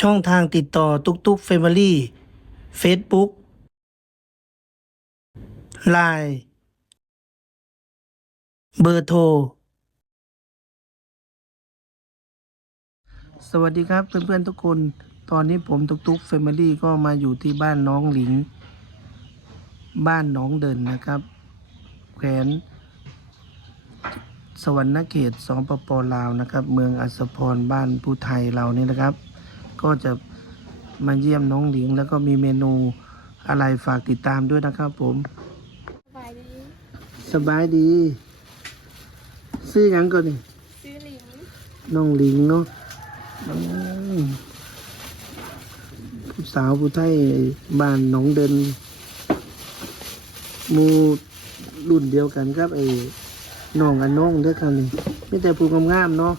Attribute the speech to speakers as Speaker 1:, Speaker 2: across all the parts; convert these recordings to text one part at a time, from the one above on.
Speaker 1: ช่องทางติดต่อตุกตุกเฟมิลี่เฟซบุ๊กไลน์เบอร์โทร สวัสดีครับเพื่อนๆทุกคน ตอนนี้ผมตุกตุกเฟมิลี่ก็มาอยู่ที่บ้านน้องหลิง บ้านน้องเดินนะครับ แขวนสวรรณเขตสองปปลาวนะครับ เมืองอัศพรบ้านผู้ไทยเรานี่นะครับ ก็จะมาเยี่ยมน้องหลิง แล้วก็มีเมนูอะไรฝากติดตามด้วยนะครับผม
Speaker 2: สบายดี
Speaker 1: สบายดี ซื้อหยังก่อนนี่
Speaker 2: ซื้อหลิง
Speaker 1: น้องหลิงเนาะอืมผู้สาวผู้ไทยบ้านหนองเดินหมูรุ่นเดียวกันครับไอ้น้องอันน้องเด้อครับนี่ไม่แต่ผู้งามๆเนาะ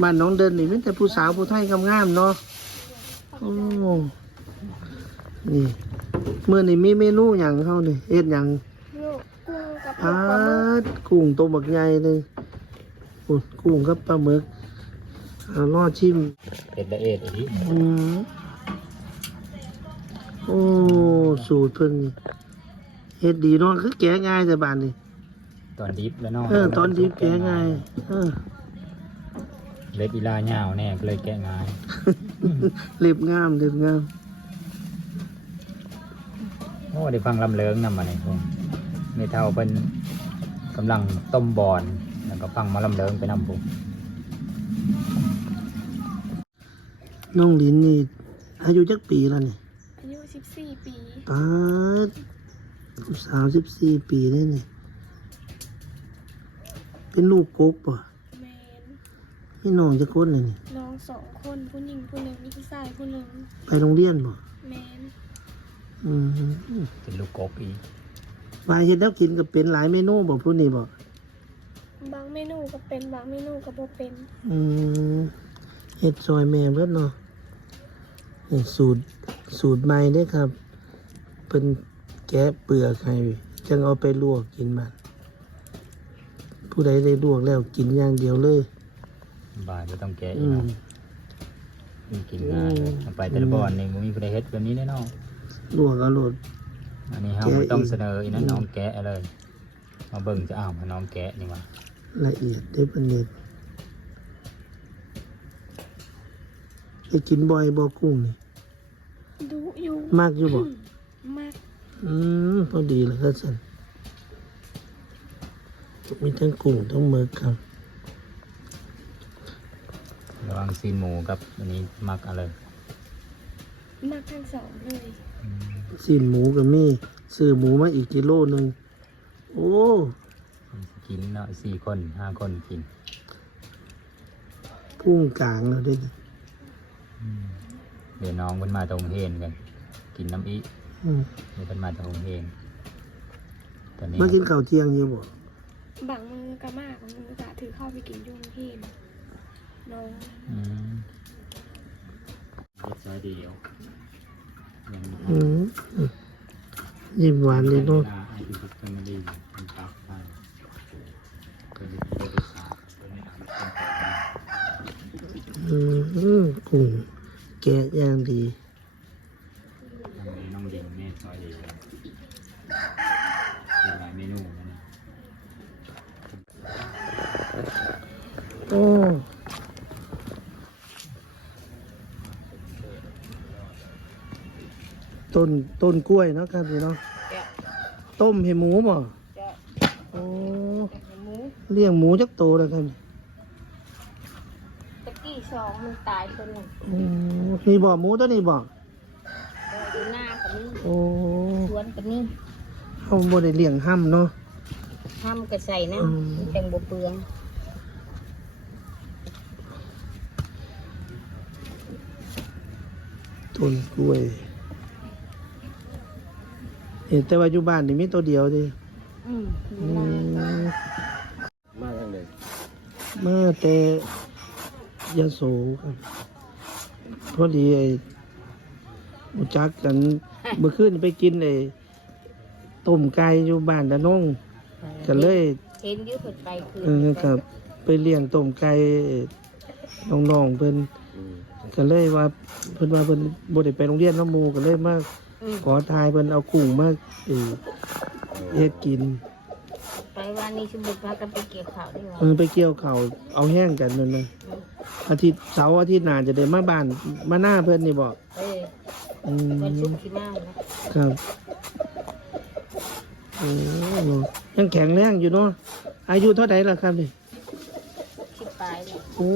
Speaker 1: บ้านหน้องเดินนี่ไม่แต่ผู้สาวผู้ไทยงามๆเนาะโอ้นี่เมื่อนี่มีเมนูอย่างเขานี่เอ็ดอย่าง
Speaker 2: ลูกกุ้งกับ
Speaker 1: ป
Speaker 2: ลู
Speaker 1: ลาก
Speaker 2: ปลาหมึก
Speaker 1: ดกุ้งตัวบักใหญ่เลยโอ้ยกุ้งกับปลาหมึกเอาล่อชิม
Speaker 3: เป็นละเอียดอีก
Speaker 1: อืมโอ้สูตรเพิ่นนี่เฮ็ดดีเนาะคือแกะง่ายแต่บานนี่
Speaker 3: ตอนดิฟแล้วเนาะ
Speaker 1: เออตอนที่แกะง่ายเออ
Speaker 3: เล็บอีลาเหงาวแน่ก็เลยแกะง่าย
Speaker 1: เล็บงามเล็บงาม
Speaker 3: โอ้ได้ฟังลำเลิงนำมาในพงไม่เท่าเป็นกำลังต้มบอน แล้วก็ฟังหมาลำเลิงไปนำผม
Speaker 1: น้องลินนี่ อายุจักปีแล้วนี่
Speaker 2: อายุ14 ปี
Speaker 1: ปาดสาวสิบสี่ปีเลยนี่เป็นลูกกบป่ะ
Speaker 2: แมน
Speaker 1: พี่น้องจะคนเลยนี่
Speaker 2: น้องสองคนผู้หญิงผู้หนึ่งผู้ชายผู้หนึ่ง
Speaker 1: ไปโรงเรียนป่ะ
Speaker 2: แมน
Speaker 1: อืม
Speaker 3: เป็นลูกกบอีก
Speaker 1: วายเฮ็ดแล้วกินก็เป็นหลายเมนูบ่ผู้นี้บ่
Speaker 2: บางเมนูก็เป็นบางเมนูก็บ่เป็น
Speaker 1: อืมเฮ็ดซอยแม่เบิดเนาะนี่สูตรสูตรใหม่เด้อครับเพิ่นแกะเปลือกให้จังเอาไปลวกกินมันผู้ใดได้ลวกแล้วกินอย่างเดียวเลย
Speaker 3: บ่ายไม่ต้องแกะอี
Speaker 1: อื
Speaker 3: ก
Speaker 1: ม
Speaker 3: เนาะมีกินง่ายเลยเอาไปแต่ละบอนนี่มันมีประเฮ็ดแบบนี้แน่นอน
Speaker 1: ลวกเอาโลด
Speaker 3: อันนี้เรา
Speaker 1: แกะ
Speaker 3: ไม่ต้อง
Speaker 1: อีก
Speaker 3: เสนออีนั้นน้องแกะเลย มาเบิ่งจะอ้าวมาน้องแกะนี่ว่า
Speaker 1: ละเอียดเด้อเพิ่นนี่ไปกินบ่อยบ่กุ้งนี่
Speaker 2: ดูอยู่
Speaker 1: มากอยู่บ่
Speaker 2: มาก
Speaker 1: อืมพอดีเลยครับสันมีทั้งกุ้งทั้งหมึกครับ
Speaker 3: ระหวังซีนหมูกับอันนี้มักเอะไร
Speaker 2: มากทั้งสองเลย
Speaker 1: สิ้นหมูกับมีซื้อหมูมาอีกกิโลหนึ่งโอ้
Speaker 3: กินเนาะสี่คนห้าคนกิน
Speaker 1: พุ่งกลางแล้วเด้วย
Speaker 3: เดี๋ยวน้องมันมาตรงเฮนกัน กินน้ำอี
Speaker 1: อืม
Speaker 3: เดี๋ยวมันมาตรงเฮนตอนนี้
Speaker 1: มากินข้าวเที่ยงอยู่บ่
Speaker 2: บางมือก็มากบางมือก็ถือเข้าไปกินยุ่งที่น้ อง
Speaker 3: อืมเล็กน้อยเดียว
Speaker 1: อืมอืมยิ้มหวานเลยเนาะ
Speaker 3: ไอ้ที่ฝึกเป็นดีมันตักไปเคยได้กินได้ศึกษาตัวนี้เอาไปเป็นตัว
Speaker 1: อืมกุ้งแกะย่างดี
Speaker 3: ทำให้น้องด่นแม่ซอยเดียวมีหลายเมนูนะ
Speaker 1: โอ้ ต้นต้นกล้วยเนาะครับพี่เนาะต้มให้หมูบ่โอ้
Speaker 2: หมู
Speaker 1: เลี้ยงหมูจักโตแล้วครับ
Speaker 2: ตะกี้สองมันตายคนหนึ่ง
Speaker 1: โอ้นี่บ่หมูตัวนี้บ่
Speaker 2: ดูหน้ากับนี่
Speaker 1: โอ้
Speaker 2: สวนกับนี่
Speaker 1: เขาบ่ได้เลี้ยงห้ำเนาะ
Speaker 2: ทำกระใส่นะ
Speaker 1: อืม
Speaker 2: มันจังบ่เปลือง
Speaker 1: ต้นกล้วย เห็นแต่ว่าอยู่บ้านนี่มีตัวเดียวดิ
Speaker 2: อืม
Speaker 1: อืม
Speaker 3: มาทางเลย
Speaker 1: มาแต่ยะโสครับพอดีไอ้รู้จักกันเมื่อคืนไปกินไอ้ต้มไก่อยู่บ้านตะนงก็เลย
Speaker 2: เห็นอยืดเพิ่นไปคือ
Speaker 1: เออครับ ไปเลี้ยงต้มไก่น้องๆเพิ่น
Speaker 4: อืม
Speaker 1: ก็เลยว่าเพิ่นว่าเพิ่นบ่ได้ไปโรงเรียนน้ำหมู่ก็เลยมา
Speaker 5: อืม
Speaker 1: ขอทายเพิ่นเอากุ้งมาเอ่อเฮ็ดกิน
Speaker 5: ไปวันนี้สมบุกพากันไปเกี่ยวข่าวดีกว่า
Speaker 1: เออไปเกี่ยวข้าวเอาแห้งกันนั่นน่ะอาทิตย์เสาร์อาทิตย์หน้าจะได้มาบ้านมาหน้าเพิ่นนี่บ่
Speaker 5: เออ
Speaker 1: อื
Speaker 5: วันศุ
Speaker 1: ม
Speaker 5: กร์ที่มานะครับ
Speaker 1: โอ้ยังแข็งแรงอยู่เนาะอายุเท่าไหร่ล่ะครับนี่
Speaker 5: ชิดปลายเลย
Speaker 1: โอ้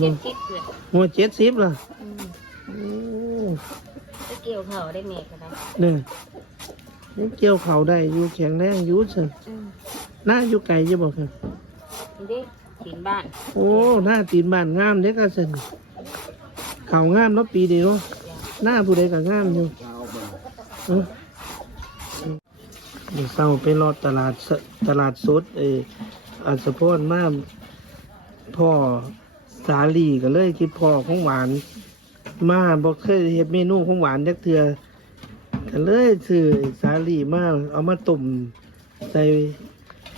Speaker 5: เจ็ดชิดเลย
Speaker 1: หัวเจ็ดสิบล่ะ
Speaker 5: อืม
Speaker 1: โอ้
Speaker 5: ไป เกี่ยวข่าวได้เมฆก็ได้
Speaker 1: เนี่ยยังเกี่ยวเข่าวได้อยู่แข็งแรงอยู่สิ
Speaker 5: อืม
Speaker 1: หน้าอยู่ไกลจะบอกครับ
Speaker 5: นี่ดิถินบ้าน
Speaker 1: โอ้หน้าตีนบ้านงามเด็กก็สิเข่าวงามเนาะปีเดียวหน้าผู้ใดก็งามอยู่
Speaker 4: เอามา
Speaker 1: เออเดี๋ยวเศร้าไปรอดตลาดสตลาดสดเอออัศพรมาพ่อสาลีก็เลยคิดพ่อของหวาน มาบอกเคยเห็ดเมนูของหวานจักเทือก็เลยซื้อสาลีมาเอามาต้มใส่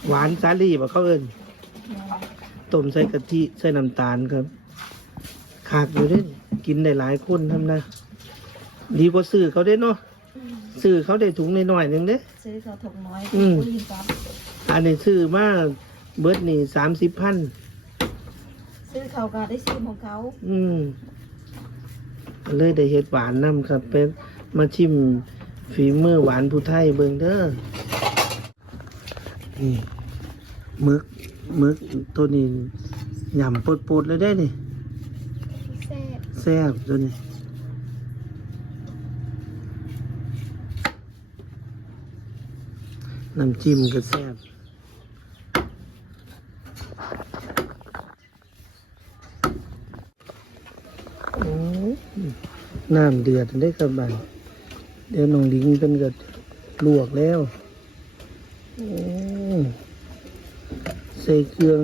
Speaker 1: หวานสาลีบ่เขาเอิ้นต้มใส่กะทิใส่น้ำตาลครับขาดอยู่เด้กินได้หลายคนทำนะ ดีกว่าซื้อเขาได้เนาะซื้อเขาได้ถุงน้อยๆหนึงเด้
Speaker 5: ซื้อเขาถกน้อย
Speaker 1: อืม
Speaker 5: ผู้หญิงปั๊บ
Speaker 1: อันนี้ซื้อมาเบิดนี่สามสิบพัน
Speaker 5: ซื้อเขาก็ได้ซื้อของเขา
Speaker 1: อืมก็ เลยได้เห็ดหวานนำครับเป็นมาชิมฝีมือหวานผู้ไทยเบิงเด้อนี่มึกมึกตัวนี้ยำปดๆเลยได้นี่
Speaker 2: แซ่บ
Speaker 1: แซ่บตัวนี้น้ำจิ้มก็แซ่บโอ้ย น้ำเดือดได้ครับบันเดี๋ยวน้องลิงเป็นก็ลวกแล้วใส่เครื่อง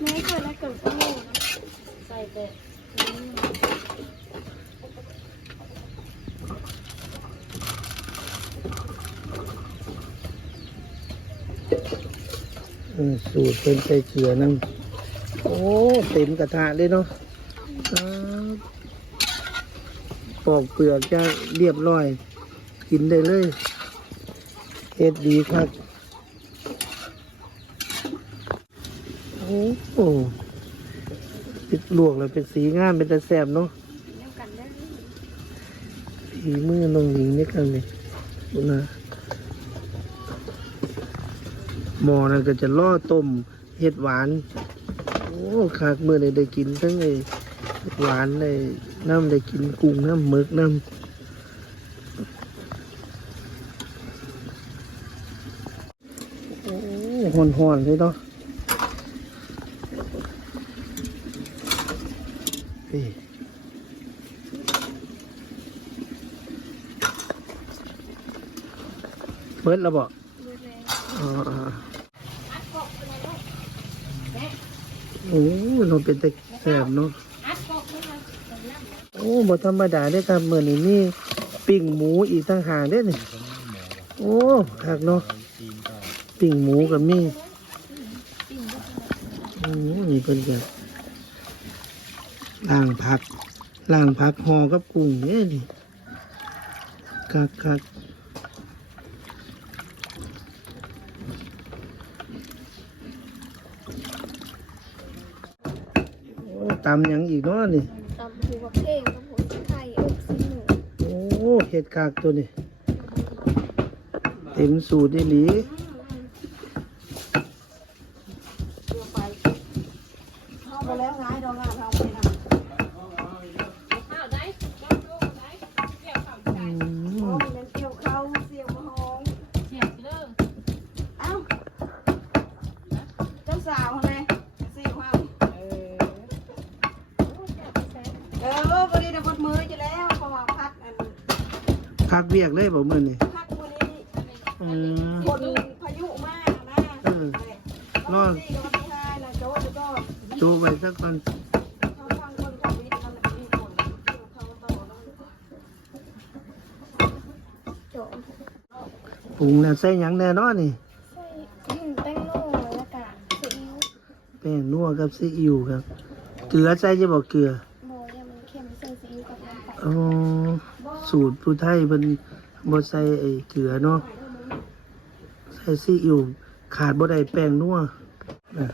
Speaker 2: แม่เคยได้เกิดก็โง่น
Speaker 5: ใส่แต่
Speaker 1: สูตรเป็นใส่เกลือน้ำโอ้เต็มกระทะเลยเนาะปอกเปลือกจะเรียบร้อย กินได้เลยเฮ็ดดีครับโอ้โหปิดลวกแล้วเป็นสีงามเป็นตาแสบเนาะ
Speaker 2: เล่ากันได้
Speaker 1: ฝีมือน้องหญิงนี่กันเลยนะ หมอนั่นก็จะล่อต้มเห็ดหวาน โอ้ขากมือเลยได้กินทั้งไอ้หวานเลยน้ำได้กินกุ้งน้ำหมึกน้ำโอ้ห่อนๆเลยเนาะนี่เบิดแล้วบ่
Speaker 2: เบิดแล้ว
Speaker 1: อ๋ออ่า โอ้เราเป็นต่แสบเนาะโอ้บ่ธรรมดาเด้อครับเมื่อนี้มีปิ้งหมูอีกต่างหากเด้อนี่โอ้คักเนาะปิ้งหมูกับมีโอ้นี่เพิ่นก็ล่างผักล่างผักห่อกับกุ้งเด้อนี่คักคัก โอ้ ตำหยังอีกเนาะนี่
Speaker 2: ตำหูกับเพลงกับหัวไข่อบซีหมู
Speaker 1: โอ้เห็ดกากตัวนี้เต็มสูตรนี่หลี
Speaker 5: เข้าไปแล้วไงดอกอะเราไปนะ
Speaker 1: อืม
Speaker 5: มันเกี่ยวเข้าเสียวมะฮองเอ้าเจ้าสาวไงเสียวเอาเออเออวันนี้เดี๋ยวบดมือจะแล้วเพราะว่าพัดอัน
Speaker 1: พักเวียกเลยบ่มื้อนี่
Speaker 5: พัดวันนี้
Speaker 1: อืม
Speaker 5: คนพายุมากนะ
Speaker 1: เออ
Speaker 5: รอดสี่กับวันที่ห้านะโจ้แล้วก็
Speaker 1: โจไปสักก่อน
Speaker 5: เขาฟังคนขับวิท
Speaker 1: ปรุงแล้วใส่หยังแน่นอนนี่
Speaker 2: ใส่อืมแป้งโน่แล้วก็ซีอิ๊ว
Speaker 1: แป้งนัวกับซีอิ๊วครับ เกลือใส่จะบอกเกลือ
Speaker 2: โบยามันเค็มใส่ซีอิ๊วกับน้ำตาล
Speaker 1: อ๋อสูตรผู้ไทยเป็นบ่ใส่ไอ้เกลือเนาะใส่ซีอิ๊วขาดบ่ได้แป้งนัวอะ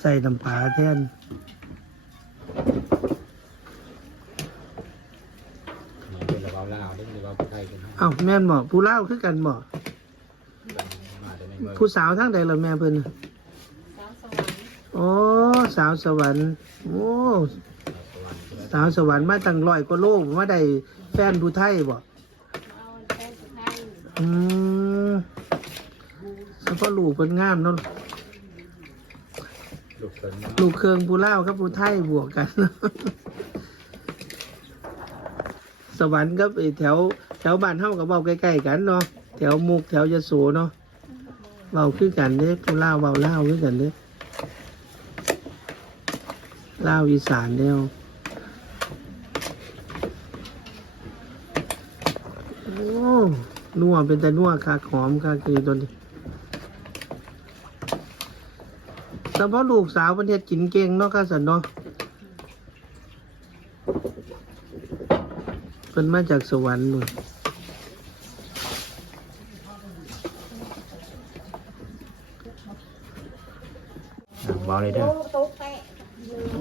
Speaker 1: ใส่น้ำปลาแทน
Speaker 3: เป็นระเบาลาวนี่เป็นระเบาไทยกัน
Speaker 1: เอ้าแม่นบ่ผู้เล่าวคือกันบ่
Speaker 3: มาแต่ใน เมือง
Speaker 1: ผู้สาวทางใดล่ะแม่เพิ่นโอ้สาวสวรรค์โอ้สาวสวรรค์มาตั้งร้อยกว่าโลมาได้แฟนผู้ไทยบ่อืมเฉพาะลูกเพิ่นงามเนาะ
Speaker 3: ลูกเพิ่น
Speaker 1: ลูกเครื่องผู้เล่าวกับผู้ไทยบวกกัน สวรรค์กับไอ้แถว แถวบ้านเฮากับเว้าใกล้ๆกันเนาะแถวมุกแถวยโสเนาะ เว้าคือกันเด้ผู้เล่าเว้าเล่าวคือกันเด้เล่าอีสานเดียวโอ้นัวเป็นแต่นัวคักหอมคักคือตัวนี้แต่พาะลูกสาวประเทศกินเก่งเนาะก็สันเนาะเป็นมาจากสวรรค์นู่น
Speaker 3: อะเบาเลยเด้อ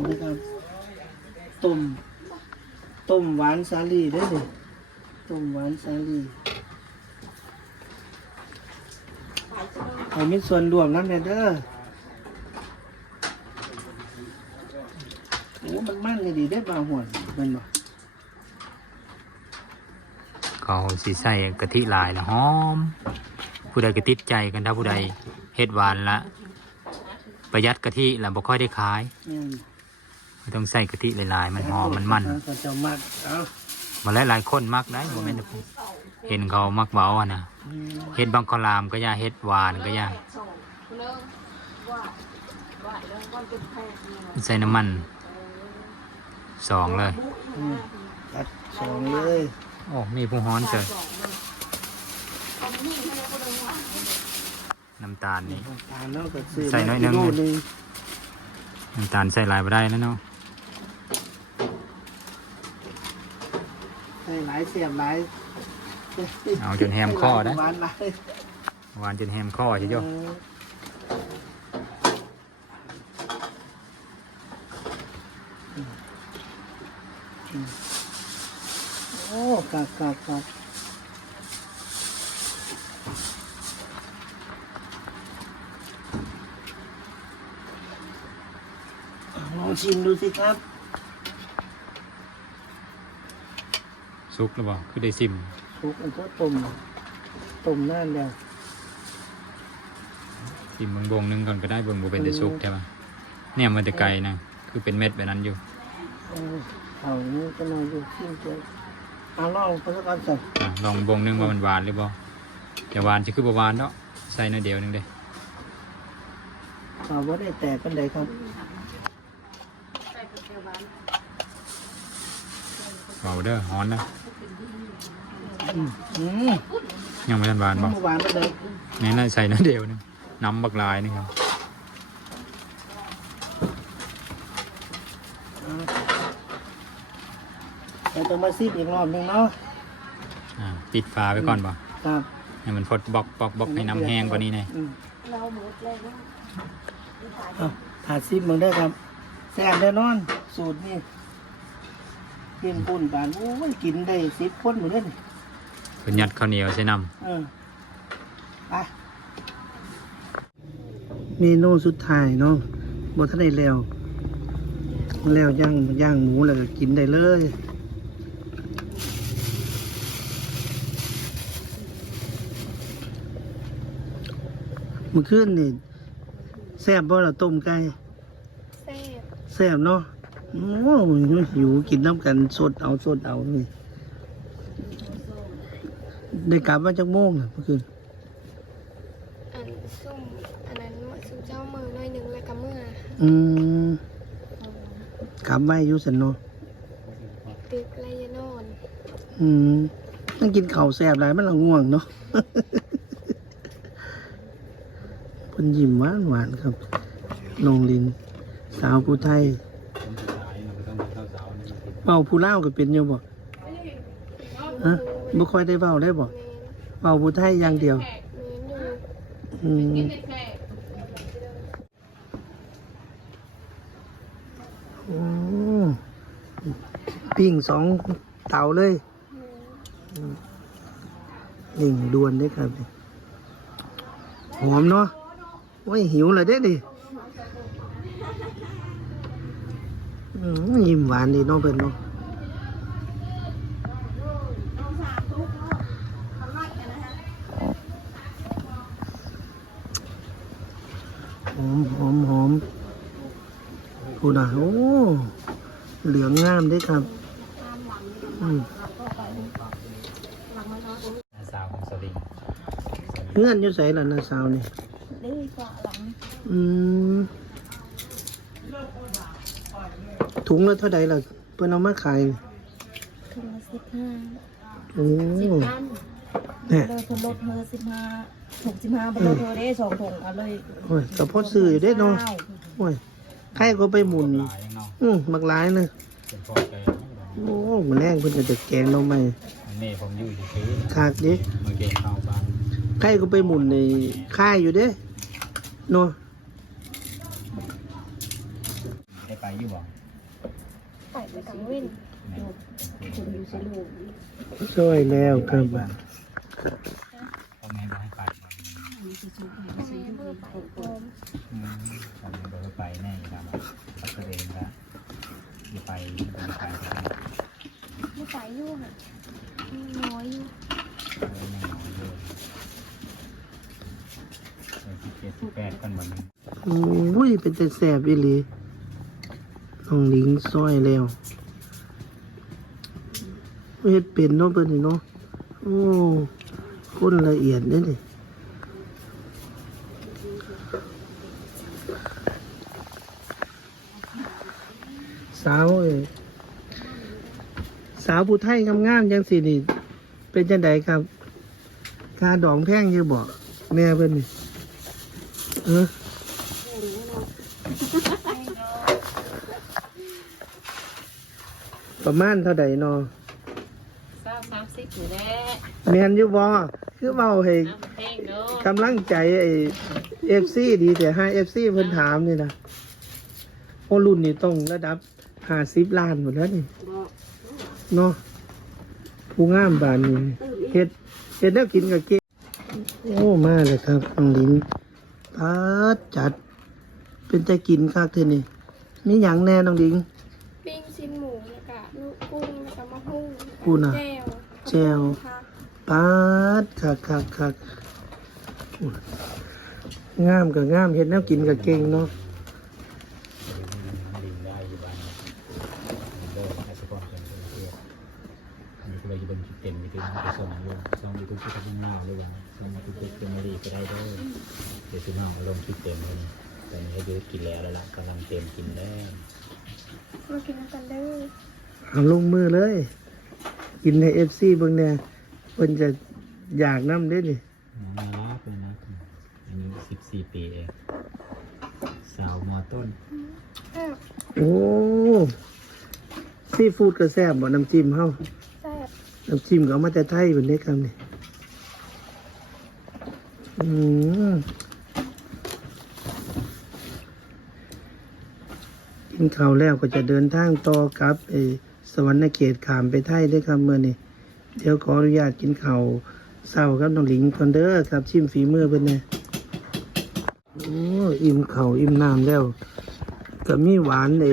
Speaker 1: นะครับต้มต้มหวานสาลีได้เลยต้มหวานสาลีเอามีส่วนรวมน้ำเนี่ยเด้อโอ้มันมันเลยดีได้บาหวนแมันบ่
Speaker 3: เขาสีใส่กะทิลายละหอม ผู้ใดก็ติดใจกันถ้าผู้ใดเฮ็ดหวานละ ประหยัดกะทิแล้วบ่ค่อยได้ขาย
Speaker 1: เนี่ย
Speaker 3: ไม่ต้องใส่กะทิหลายๆ มันหอมมันมัน
Speaker 1: ก็จะมักเอา
Speaker 3: มาหลายๆคนมักได้บ่แม่นแต่ผมเห็นเขามักเว้าอะนะ
Speaker 1: อืม
Speaker 3: เฮ็ดบังคลามก็อย่าเฮ็ดหวานก็อย่าใส่น้ำมันสองเลย
Speaker 1: อืมจัดสองเลย
Speaker 3: โอ้ มีผู้ฮ้อนเจอ น้ำตาลนี่
Speaker 1: ตาลเนาะก็ซื้อ
Speaker 3: ใส่น้อยหนึ่ง
Speaker 1: มากิโลหนึ่ง
Speaker 3: น้ำตาลใส่หลายบ่ได้นะเนาะ
Speaker 1: ใส่หลายเสียบหลาย
Speaker 3: เอาจนแฮมข้อได้
Speaker 1: หวานหลาย
Speaker 3: หวานจนแฮมข้อใช่โย
Speaker 1: เอออืมโอ้กักกักกักลอง ชิมดูสิครับ
Speaker 3: สุกหรือเปล่าคือได้ซิม
Speaker 1: ทุกอันก็ต้มต้มนานแล้ว
Speaker 3: ซิมเบิ่งวงหนึงก่อนก็ได้เบิ่งบ่เป็นแต่สุกใช่ปะเนี่ยมันจะไกลนะคือเป็นเม็ดแบบนั้นอยู่
Speaker 1: เออเอาอย่างนี้ก็นอนดูชิมเจอเอาลองไปสักอันสิ
Speaker 3: อะลองวงหนึงว่ามันหวานหรือบ่แต่หวานจะคือบ่หวานเนาะใส่หน้อยเดียวหนึงเด้
Speaker 1: เอาว่าได้แตกกันใดครับ
Speaker 3: บาเด้อฮ้อนนะ
Speaker 1: อืมอืม
Speaker 3: ยังไม่ทันหวานบ่
Speaker 1: เมื่อวานก็เลย
Speaker 3: แนี่น่าใส่หน้อยเดียวหนึงน้ำบักลายนี่ครับ
Speaker 1: เราจะมาซีดอีกรอบหนึ่งเนาะ
Speaker 3: อ่าปิดฝาไว้ก่อนบ่
Speaker 1: ครับ
Speaker 3: ให้มันฟดบอกบอกบอกให้น้ำแห้งกว่านี้หน่อย
Speaker 1: อืม
Speaker 2: เราหมดเลยว่า
Speaker 1: เอาถาดซีดมึงได้ครับแซ่บแน่นอน สูตรนี่ กินปุ่นปานโอ้ยกินได้สิบคนหมดเลยนี่
Speaker 3: เพิ่นยัดข้าวเหนียวใส่น้
Speaker 1: เออไปเมนูสุดท้ายเนาะบ่ทันได้แล้วแล้วย่างย่างหมูแล้วก็กินได้เลยเมื่อคืนนี่แซ่บบ่ล่ะต้มไก่
Speaker 2: แซ่บ
Speaker 1: แซ่บเนาะ โอ้หิวกินน้ำกันสดเอาสดเอานี่ได้กลับมาจากโมงน่ะเมื่อคืน
Speaker 2: อันส้มอันนั้นซุปเจ้ามือหน่อยหนึงแล้วก็เมื่อ
Speaker 1: อืมกลับมาอยู่สันเนาะ
Speaker 2: ตึกไรยานอน
Speaker 1: อืมต้องกินข้าวแซ่บหลายมันละง่วงเนาะคนยิ้มหวานหวานๆครับน้องลิน สาวผู้ไทย เว้าผู้เล่าวก็เป็นอยู่บ่ฮะบ่ค่อยได้เว้าได้บ่เว้าผู้ไทยอย่างเดียว อืมโอ้ปิ้งสองเตาเลยหนึ่งดวนด้อครับหอมเนาะโอ้ยหิวเลยเด้ดิอืม ยิ้มหวานดีเน้องเพิ่นเนาะ
Speaker 5: น้องสามทุกเนาะทำไรกันนะฮะ
Speaker 1: หอมหอมหอมกูนะโอ้ เหลืองงามเด้อครับอืม
Speaker 3: สาวของสลิง
Speaker 1: เงื่อนอยู่ใส่ล่ะนาสาวนี่
Speaker 5: ดื้อเกาะหลัง
Speaker 1: อืม ถุงละเท่าใดล่ะเพิ่นเอามาขาย
Speaker 5: ถึงละสิบห้า
Speaker 1: โอ้
Speaker 5: สิบพัน
Speaker 1: เนี่ย
Speaker 5: เลยคนลดเธอสิบห้าหกสิบห้าบนลดเธอได้สองถุงเอาเลย
Speaker 1: โอ้ยก็พอซื้ออยู่เด้เนาะโอ้ยใครก็ไปหมุน
Speaker 3: หลายยังเนาะ
Speaker 1: อืมมักหลายนะ
Speaker 3: เป็นพ่อแก
Speaker 1: โอ้มันแรงเพิ่นก็จะแกงเราใหม่
Speaker 3: มันนี่ผมอยู่ที่ซื้อ
Speaker 1: คากดิ
Speaker 3: มาเก็บข้าวบ้าน
Speaker 1: ใครก็ไปหมุนในค่ายอยู่เด้เนาะ
Speaker 3: ได้ไปอยู่บ่
Speaker 2: ใส่ไปกังเว้น
Speaker 5: คุณอยู่สิลูก
Speaker 1: ช่วยแล้วครับ
Speaker 3: พ่อแม่บ่ให้ไปบ่
Speaker 2: ทำไมเมื่อไปโอม
Speaker 3: อืมพ่อแม่บ่ให้ไปแน่ครับกับตัวเองก็อย่าไปอย่าไปก็ได้
Speaker 2: ไม่ไปอยู่ค่ะน้อยอยู่
Speaker 3: เออแน่นอนเลยเออสิบเจ็ดสิบแปดกันบ่นี้
Speaker 1: โอ้ยเป็นแต่แสบอีหลี น้องลิงซอยแล้วเฮ็ดเป็นเนาะเพิ่นนี่เนาะโอ้คนละเอียดเด้นี่สาวเอ้ยสาวผู้ไทยงามๆจังสินี่เป็นจังไดครับคาดองแพงอยู่บ่แม่เพิ่นนี่เออ ประมาณเท่าใดเนาะ
Speaker 4: สามสามสิบอยู่แล้ว
Speaker 1: แม่นอยู่บ่คือเว้าให้
Speaker 4: น้ำแห้งเนาะ
Speaker 1: กำลังใจไอ้ FC ดีแต่ให้ FC เพิ่นถามนี่นะโอ้รุ่นนี้ต้องระดับ50ล้านหมดแล้วนี่เนาะผู้งามบานนี้เฮ็ดเฮ็ดแล้วกินกับเก่งโอ้มาเลยครับน้องลินปัดจัด เป็นแต่กินคักเท่นี่มีหยังแน่น้องลิง
Speaker 2: ปิ้งชิ้นหมูแล้วก็ลูกกุ้งแล้วก็มะฮุ่ง
Speaker 1: กุ้งน่ะ
Speaker 2: แจ่ว
Speaker 1: แจ่ว
Speaker 2: ค่ะ
Speaker 1: ปัดคักคักคักอุ้ยงามกับงามเฮ็ดแนวกินกับเก่งเนาะ
Speaker 3: ดินได้อยู่บ้านเดินให้สปอนเป็นเพื่อนมีคนเลยจะเป็นจุดเต็มไปถึงไปส่งลงส่งยูทูบก็ทิ้งหน้าเลยวันส่งยูทูบเป็นมาดีก็ได้เด้อเดี๋ยวซื้อหน้าลงคลิปเต็มเลยตอนนี้ให้ดูกินแล้วแล้วล่ะกำลังเต็มกินแล้ว
Speaker 2: มากินน้ำกันเด้อ
Speaker 1: เอาลงมือเลย กินใน FC เบิ่งแน่เพิ่นจะอยากนำเด้นี่
Speaker 3: น่ารักเลยนะอายุสิบสี่ปีเองสาวมอต้น
Speaker 2: แซ่บ
Speaker 1: โอ้ซีฟู้ดก็แซ่บบ่น้ำจิ้มเฮา
Speaker 2: แซ่บ
Speaker 1: น้ำจิ้มก็เอามาแต่ไทยเพิ่นเด้ครับนี่อืมกินข้าวแล้วก็จะเดินทางต่อกลับไอ้ สวรรค์เขตขามไปไทยเด้ครับมื้อนี้เดี๋ยวขออนุญาตกินเข้าวเช้าครับน้องหลิงก่อนเด้อครับชิมฝีมือเพิ่นแหน่โอ้อิ่มเข้าอิ่มน้ำแล้วก็มีหวานไอ้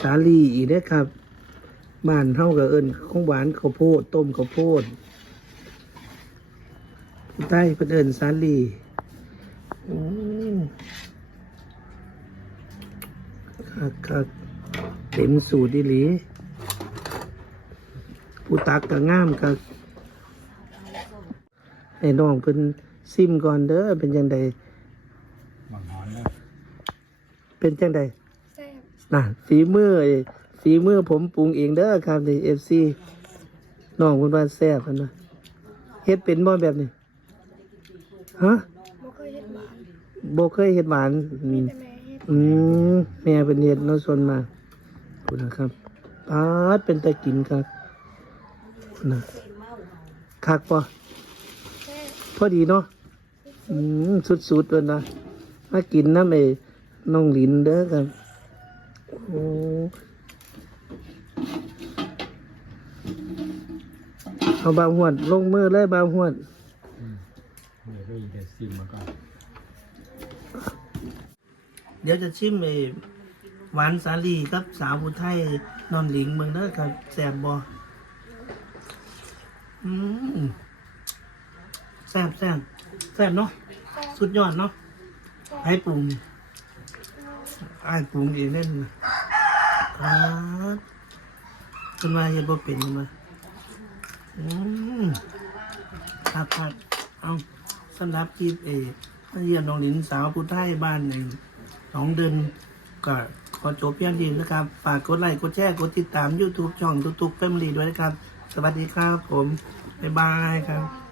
Speaker 1: สาลีอีกเด้ครับบ้านเฮาก็เอิ้นของหวานข้าวโพดต้มข้าวโพดใต้เพิ่นเอิ้นสาลีอืมคักคักเต็มสูตรอีหลี ผู้ตักก็งามคักให้น้องเพิ่นซิมก่อนเด้อเป็นจังได
Speaker 3: บางหอนเลย
Speaker 1: เป็นจังได
Speaker 2: แซ่บ
Speaker 1: น่ะฝีมือไอ้ฝีมือผมปรุงเองเด้อครับในเอฟซีน้องคุณว่าแซ่บเพันว่าเฮ็ดเป็นบ่แบบนี้ฮะ
Speaker 2: บ่เคยเห็นหวาน
Speaker 1: โบเคยเห็ดหวานอื
Speaker 2: มี
Speaker 1: ม
Speaker 2: แต่แม่เฮ็ด
Speaker 1: อืมแม่เป็นเห็ดเนาะส่วนมากพูดนะครับปาดเป็นตะกินครับพูด นะคักปะ
Speaker 2: แม่
Speaker 1: พอดีเนาะอืมสุดๆเลยนะมากินน้ำไอ้น้องหลินเด้อครับโอ้เอาบางหวดลงมือเลยบางหวด
Speaker 3: เดี๋ยวก็ยิงแต่ซิมมาก่อน
Speaker 1: เดี๋ยวจะชิมไอ้หวานสาลีครับสาวผู้ไทยนอนหลิงเมืองเด้อครับแซ่บบอ อืมแซ่บแซ่บแซ่บเนาะสุดยอดเนาะให้ปรุงไอ้ายปรุงเองเล่นนะครับคุณว่าเฮ็ดบ่เป็นมาอืมครับครับเอาสำหรับที่เอมาเยี่ยมน้องหลินสาวผู้ไทยบ้านในสองเดือนก็ขอจบเพียงเดียวนะครับ ฝากกดไลค์กดแชร์กดติดตาม YouTube ช่องตุ๊กตุ๊กแฟมิลี่ด้วยนะครับ สวัสดีครับผม บ๊ายบายครับ